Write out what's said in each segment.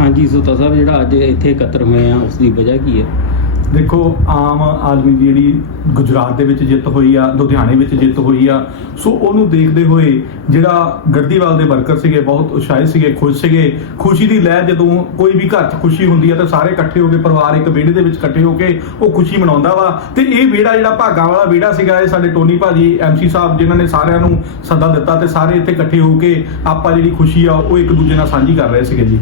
ਹਾਂਜੀ, ਸੋਤਾ ਸਾਹਿਬ, ਜਿਹੜਾ ਅੱਜ ਇੱਥੇ ਇਕੱਤਰ ਹੋਏ ਆ, ਉਸ ਦੀ ਵਜ੍ਹਾ ਕੀ ਹੈ? ਦੇਖੋ, ਆਮ ਆਦਮੀ ਦੀ ਜਿਹੜੀ ਗੁਜਰਾਤ ਦੇ ਵਿੱਚ ਜਿੱਤ ਹੋਈ ਆ, ਲੁਧਿਆਣੇ ਵਿੱਚ ਜਿੱਤ ਹੋਈ ਆ, ਸੋ ਉਹਨੂੰ ਦੇਖਦੇ ਹੋਏ ਜਿਹੜਾ ਗੱਡੀਵਾਲ ਦੇ ਵਰਕਰ ਸੀਗੇ, ਬਹੁਤ ਉਤਸ਼ਾਹਿਤ ਸੀਗੇ, ਖੁਸ਼ ਸੀਗੇ। ਖੁਸ਼ੀ ਦੀ ਲਹਿਰ ਜਦੋਂ ਕੋਈ ਵੀ ਘਰ 'ਚ ਖੁਸ਼ੀ ਹੁੰਦੀ ਆ, ਤਾਂ ਸਾਰੇ ਇਕੱਠੇ ਹੋ ਕੇ, ਪਰਿਵਾਰ ਇੱਕ ਵਿਹੜੇ ਦੇ ਵਿੱਚ ਇਕੱਠੇ ਹੋ ਕੇ ਉਹ ਖੁਸ਼ੀ ਮਨਾਉਂਦਾ ਵਾ। ਤੇ ਇਹ ਵਿਹੜਾ ਜਿਹੜਾ ਭਾਗਾਂ ਵਾਲਾ ਵਿਹੜਾ ਸੀਗਾ, ਇਹ ਸਾਡੇ ਟੋਨੀ ਭਾਜੀ ਐਮਸੀ ਸਾਹਿਬ, ਜਿਨ੍ਹਾਂ ਨੇ ਸਾਰਿਆਂ ਨੂੰ ਸੱਦਾ ਦਿੱਤਾ ਤੇ ਸਾਰੇ ਇੱਥੇ ਇਕੱਠੇ ਹੋ ਕੇ ਆਪਾਂ ਜਿਹੜੀ ਖੁਸ਼ੀ ਆ, ਉਹ ਇੱਕ ਦੂਜੇ ਨਾਲ ਸਾਂਝੀ ਕਰ ਰਹੇ ਸੀਗੇ ਜੀ।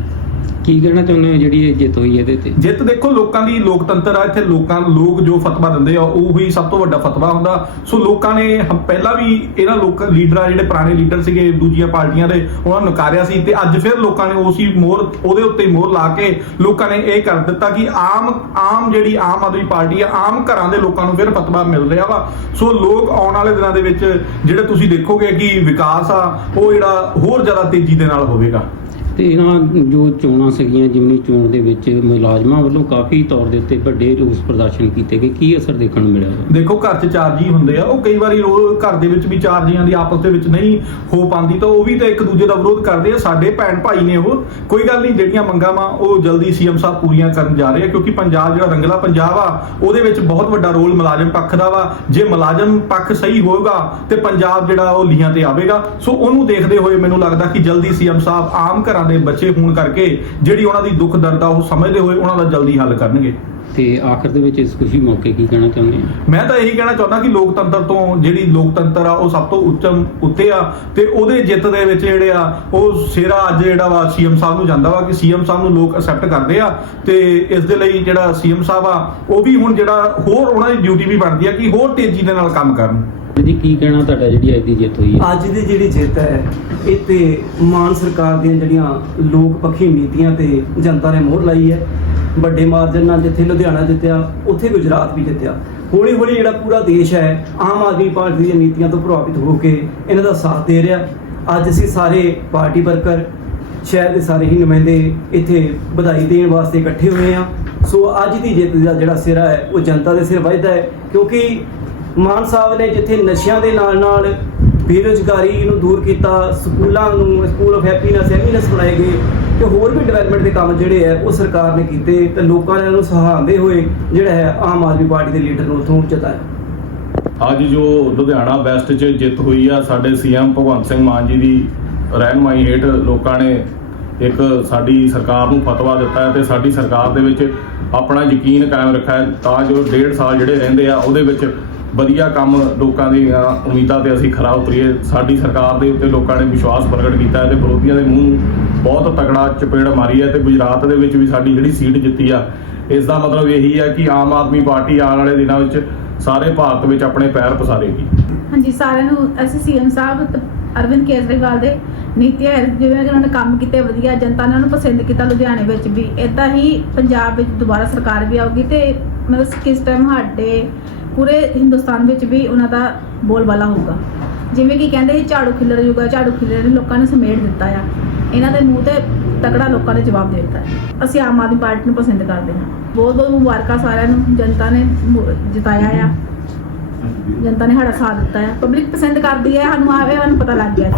ਕੀ ਕਹਿਣਾ ਚਾਹੁੰਦੇ ਹੋ ਜਿਹੜੀ ਇਹ ਜਿੱਤ ਹੋਈ ਇਹਦੇ ਤੇ? ਜਿੱਤ ਦੇਖੋ, ਲੋਕਾਂ ਦੀ ਲੋਕਤੰਤਰ ਆ। ਇੱਥੇ ਲੋਕਾਂ, ਲੋਕ ਜੋ ਫਤਵਾ ਦਿੰਦੇ ਆ, ਉਹ ਹੀ ਸਭ ਤੋਂ ਵੱਡਾ ਫਤਵਾ ਹੁੰਦਾ। ਸੋ ਲੋਕਾਂ ਨੇ ਹਮ- ਪਹਿਲਾਂ ਵੀ ਇਹਨਾਂ ਲੋਕ ਲੀਡਰਾਂ, ਜਿਹੜੇ ਪੁਰਾਣੇ ਲੀਡਰ ਸੀਗੇ, ਦੂਜੀਆਂ ਪਾਰਟੀਆਂ ਦੇ, ਉਹਨਾਂ ਨੂੰ ਨਕਾਰਿਆ ਸੀ ਤੇ ਅੱਜ ਫਿਰ ਲੋਕਾਂ ਨੇ ਉਸੇ ਮੋਹਰ, ਉਹਦੇ ਉੱਤੇ ਮੋਹਰ ਲਾ ਕੇ ਲੋਕਾਂ ਨੇ ਇਹ ਕਰ ਦਿੱਤਾ ਕਿ ਆਮ ਆਮ ਜਿਹੜੀ ਆਮ ਆਦਮੀ ਪਾਰਟੀ ਆ, ਆਮ ਘਰਾਂ ਦੇ ਲੋਕਾਂ ਨੂੰ ਫਿਰ ਫਤਵਾ ਮਿਲ ਰਿਹਾ ਵਾ। ਸੋ ਲੋਕ ਆਉਣ ਵਾਲੇ ਦਿਨਾਂ ਦੇ ਵਿੱਚ, ਜਿਹੜੇ ਤੁਸੀਂ ਦੇਖੋਗੇ ਕਿ ਵਿਕਾਸ ਆ, ਉਹ ਜਿਹੜਾ ਹੋਰ ਜ਼ਿਆਦਾ ਤੇਜ਼ੀ ਦੇ ਨਾਲ ਹੋਵੇਗਾ। ਤੇ ਇਹਨਾਂ ਜੋ ਚੋਣਾਂ ਸੀਗੀਆਂ ਜਿਮਨੀ ਚੋਣ ਦੇ ਵਿੱਚ ਮੁਲਾਜ਼ਮਾਂ ਵੱਲੋਂ ਕਾਫੀ ਤੌਰ ਦੇ ਉੱਤੇ ਵੱਡੇ ਰੋਸ ਪ੍ਰਦਰਸ਼ਨ ਕੀਤੇ ਗਏ, ਕੀ ਅਸਰ ਦੇਖਣ ਨੂੰ ਮਿਲਿਆ? ਦੇਖੋ, ਘਰ 'ਚ ਚਾਰ ਜੀ ਹੁੰਦੇ ਆ, ਉਹ ਕਈ ਵਾਰੀ ਘਰ ਦੇ ਵਿੱਚ ਵੀ ਚਾਰ ਜੀਆਂ ਦੀ ਆਪਸ ਦੇ ਵਿੱਚ ਨਹੀਂ ਹੋ ਪਾਉਂਦੀ, ਤਾਂ ਉਹ ਵੀ ਤਾਂ ਇੱਕ ਦੂਜੇ ਦਾ ਵਿਰੋਧ ਕਰਦੇ ਆ, ਸਾਡੇ ਭੈਣ ਭਾਈ ਨੇ ਉਹ, ਕੋਈ ਗੱਲ ਨਹੀਂ, ਜਿਹੜੀਆਂ ਮੰਗਾਂ ਵਾ, ਉਹ ਜਲਦੀ ਸੀਐਮ ਸਾਹਿਬ ਪੂਰੀਆਂ ਕਰਨ ਜਾ ਰਹੇ ਆ, ਕਿਉਂਕਿ ਪੰਜਾਬ ਜਿਹੜਾ ਰੰਗਲਾ ਪੰਜਾਬ ਆ, ਉਹਦੇ ਵਿੱਚ ਬਹੁਤ ਵੱਡਾ ਰੋਲ ਮੁਲਾਜ਼ਮ ਪੱਖ ਦਾ ਵਾ, ਜੇ ਮੁਲਾਜ਼ਮ ਪੱਖ ਸਹੀ ਹੋਊਗਾ, ਤੇ ਪੰਜਾਬ ਜਿਹੜਾ ਉਹ ਲੀਹਾਂ ਤੇ ਆਵੇਗਾ, ਸੋ ਉਹਨੂੰ ਦੇਖਦੇ ਹੋਏ ਮੈਨੂੰ ਲੱਗਦਾ ਕਿ ਜਲਦੀ ਸੀਐਮ ਸਾਹਿਬ ਆਮ ਘਰਾਂ ਦੇ ਬੱਚੇ ਹੋਣ ਕਰਕੇ ਜਿਹੜੀ ਉਹਨਾਂ ਦੀ ਦੁੱਖ ਦਰਦ ਆ ਉਹ ਸਮਝਦੇ ਹੋਏ ਉਹਨਾਂ ਦਾ ਜਲਦੀ ਹੱਲ ਕਰਨਗੇ। ਤੇ ਆਖਰ ਦੇ ਵਿੱਚ ਇਸ ਖੁਸ਼ੀ ਮੌਕੇ ਕੀ ਕਹਿਣਾ ਚਾਹੁੰਦੇ ਹੋ? ਮੈਂ ਤਾਂ ਇਹੀ ਕਹਿਣਾ ਚਾਹੁੰਦਾ ਕਿ ਲੋਕਤੰਤਰ ਤੋਂ ਜਿਹੜੀ ਲੋਕਤੰਤਰ ਆ ਉਹ ਸਭ ਤੋਂ ਉੱਚਮ ਉੱਤੇ ਆ ਤੇ ਉਹਦੇ ਜਿੱਤ ਦੇ ਵਿੱਚ ਜਿਹੜੇ ਆ ਉਹ ਸਿਰਾ ਅੱਜ ਜਿਹੜਾ ਵਾ ਸੀਐਮ ਸਾਹਿਬ ਨੂੰ ਜਾਂਦਾ ਵਾ ਕਿ ਸੀਐਮ ਸਾਹਿਬ ਨੂੰ ਲੋਕ ਅਸੈਪਟ ਕਰਦੇ ਆ ਤੇ ਇਸ ਦੇ ਲਈ ਜਿਹੜਾ ਸੀਐਮ ਸਾਹਿਬ ਆ ਉਹ ਵੀ ਹੁਣ ਜਿਹੜਾ ਹੋਰ ਉਹਨਾਂ ਦੀ ਡਿਊਟੀ ਵੀ ਬਣਦੀ ਆ ਕਿ ਹੋਰ ਤੇਜ਼ੀ ਦੇ ਨਾਲ ਕੰਮ ਕਰਨ। ਜੀ, ਕੀ ਕਹਿਣਾ ਤੁਹਾਡਾ ਜਿਹੜੀ ਅੱਜ ਦੀ ਜਿੱਤ ਹੋਈ ਹੈ? ਅੱਜ ਦੀ ਜਿਹੜੀ ਜਿੱਤ ਹੈ, ਇਹ ਤੇ ਮਾਨ ਸਰਕਾਰ ਦੀਆਂ ਜਿਹੜੀਆਂ ਲੋਕ ਪੱਖੀ ਨੀਤੀਆਂ ਤੇ ਜਨਤਾ ਨੇ ਮੋਹਰ ਲਾਈ ਹੈ। ਵੱਡੇ ਮਾਰਜਨ ਨਾਲ ਜਿੱਥੇ ਲੁਧਿਆਣਾ ਜਿੱਤਿਆ, ਉੱਥੇ ਗੁਜਰਾਤ ਵੀ ਜਿੱਤਿਆ। ਹੌਲੀ ਹੌਲੀ ਜਿਹੜਾ ਪੂਰਾ ਦੇਸ਼ ਹੈ, ਆਮ ਆਦਮੀ ਪਾਰਟੀ ਦੀਆਂ ਨੀਤੀਆਂ ਤੋਂ ਪ੍ਰਭਾਵਿਤ ਹੋ ਕੇ ਇਹਨਾਂ ਦਾ ਸਾਥ ਦੇ ਰਿਹਾ। ਅੱਜ ਅਸੀਂ ਸਾਰੇ ਪਾਰਟੀ ਵਰਕਰ, ਸ਼ਹਿਰ ਦੇ ਸਾਰੇ ਹੀ ਨੁਮਾਇੰਦੇ ਇੱਥੇ ਵਧਾਈ ਦੇਣ ਵਾਸਤੇ ਇਕੱਠੇ ਹੋਏ ਆ ਸੋ ਅੱਜ ਦੀ ਜਿੱਤ ਦਾ ਜਿਹੜਾ ਸਿਰਾ ਹੈ, ਉਹ ਜਨਤਾ ਦੇ ਸਿਰ ਵੱਜਦਾ ਹੈ, ਕਿਉਂਕਿ ਮਾਨ ਸਾਹਿਬ ਨੇ ਜਿੱਥੇ ਨਸ਼ਿਆਂ ਦੇ ਨਾਲ ਨਾਲ ਬੇਰੁਜ਼ਗਾਰੀ ਨੂੰ ਦੂਰ ਕੀਤਾ, ਸਕੂਲਾਂ ਨੂੰ ਸਕੂਲ ਆਫ ਹੈਪੀਨੈਸ ਹੈਪੀਨੈਸ ਬਣਾਏ ਗਏ ਤੇ ਹੋਰ ਵੀ ਡਿਵੈਲਪਮੈਂਟ ਦੇ ਕੰਮ ਜਿਹੜੇ ਹੈ ਉਹ ਸਰਕਾਰ ਨੇ ਕੀਤੇ ਤੇ ਲੋਕਾਂ ਨੇ ਉਹਨੂੰ ਸਹਾਰਦੇ ਹੋਏ ਜਿਹੜਾ ਹੈ, ਆਮ ਆਦਮੀ ਪਾਰਟੀ ਦੇ ਲੀਡਰ ਨੂੰ ਉੱਥੋਂ ਜਿਤਾਇਆ ਅੱਜ ਜੋ ਲੁਧਿਆਣਾ ਵੈਸਟ 'ਚ ਜਿੱਤ ਹੋਈ ਆ, ਸਾਡੇ ਸੀਐਮ ਭਗਵੰਤ ਸਿੰਘ ਮਾਨ ਜੀ ਦੀ ਰਹਿਨਮਾਈ ਹੇਠ ਲੋਕਾਂ ਨੇ ਇੱਕ ਸਾਡੀ ਸਰਕਾਰ ਨੂੰ ਫਤਵਾ ਦਿੱਤਾ ਹੈ ਤੇ ਸਾਡੀ ਸਰਕਾਰ ਦੇ ਵਿੱਚ ਆਪਣਾ ਯਕੀਨ ਕਾਇਮ ਰੱਖਿਆ ਤਾਂ ਜੋ ਡੇਢ ਸਾਲ ਜਿਹੜੇ ਰਹਿੰਦੇ ਆ, ਉਹਦੇ ਵਿੱਚ ਵਧੀਆ ਕੰਮ ਲੋਕਾਂ ਦੀਆਂ ਉਮੀਦਾਂ ਤੇ ਅਸੀਂ ਖਰਾ ਉਤਰੀਏ। ਸਾਡੀ ਸਰਕਾਰ ਦੇ ਉੱਤੇ ਲੋਕਾਂ ਨੇ ਵਿਸ਼ਵਾਸ ਪ੍ਰਗਟ ਕੀਤਾ ਹੈ ਤੇ ਵਿਰੋਧੀਆਂ ਦੇ ਮੂੰਹ ਬਹੁਤ ਤਕੜਾ ਚਪੇੜ ਮਾਰੀ ਹੈ ਤੇ ਗੁਜਰਾਤ ਦੇ ਵਿੱਚ ਵੀ ਸਾਡੀ ਜਿਹੜੀ ਸੀਟ ਜਿੱਤੀ ਆ, ਇਸ ਦਾ ਮਤਲਬ ਇਹੀ ਹੈ ਕਿ ਆਮ ਆਦਮੀ ਪਾਰਟੀ ਆਉਣ ਵਾਲੇ ਦਿਨਾਂ ਵਿੱਚ ਸਾਰੇ ਭਾਰਤ ਵਿੱਚ ਆਪਣੇ ਪੈਰ ਪਸਾਰੇਗੀ ਹਾਂਜੀ, ਸਾਰਿਆਂ ਨੂੰ, ਅਸੀਂ ਸੀਐਮ ਸਾਹਿਬ ਅਰਵਿੰਦ ਕੇਜਰੀਵਾਲ ਦੇ ਨੀਤੀਆਂ ਜਿਵੇਂ ਕਿ ਉਹਨਾਂ ਨੇ ਕੰਮ ਕੀਤੇ ਵਧੀਆ, ਜਨਤਾ ਨੇ ਉਹਨੂੰ ਪਸੰਦ ਕੀਤਾ ਲੁਧਿਆਣੇ ਵਿੱਚ ਵੀ। ਇਦਾਂ ਹੀ ਪੰਜਾਬ ਵਿੱਚ ਦੁਬਾਰਾ ਸਰਕਾਰ ਵੀ ਆਊਗੀ ਤੇ ਮਤਲਬ ਕਿਸ ਟਾਈਮ ਸਾਡੇ ਪੂਰੇ ਹਿੰਦੁਸਤਾਨ ਵਿੱਚ ਵੀ ਉਹਨਾਂ ਦਾ ਬੋਲਬਾਲਾ ਹੋਊਗਾ। ਜਿਵੇਂ ਕਿ ਕਹਿੰਦੇ ਸੀ ਝਾੜੂ ਖਿਲਰ ਜੂਗਾ ਝਾੜੂ ਖਿਲਰ ਨੇ ਲੋਕਾਂ ਨੇ ਸਮੇਟ ਦਿੱਤਾ ਆ। ਇਹਨਾਂ ਦੇ ਮੂੰਹ ਤੇ ਤਕੜਾ ਲੋਕਾਂ ਨੇ ਜਵਾਬ ਦੇ ਦਿੱਤਾ। ਅਸੀਂ ਆਮ ਆਦਮੀ ਪਾਰਟੀ ਨੂੰ ਪਸੰਦ ਕਰਦੇ ਹਾਂ। ਬਹੁਤ ਬਹੁਤ ਮੁਬਾਰਕਾਂ ਸਾਰਿਆਂ ਨੂੰ ਜਨਤਾ ਨੇ ਜਿਤਾਇਆ ਆ। ਜਨਤਾ ਨੇ ਸਾਡਾ ਸਾਥ ਦਿੱਤਾ ਹੈ ਪਬਲਿਕ ਪਸੰਦ ਕਰਦੀ ਹੈ ਸਾਨੂੰ ਆਵੇ ਸਾਨੂੰ ਪਤਾ ਲੱਗ ਗਿਆ।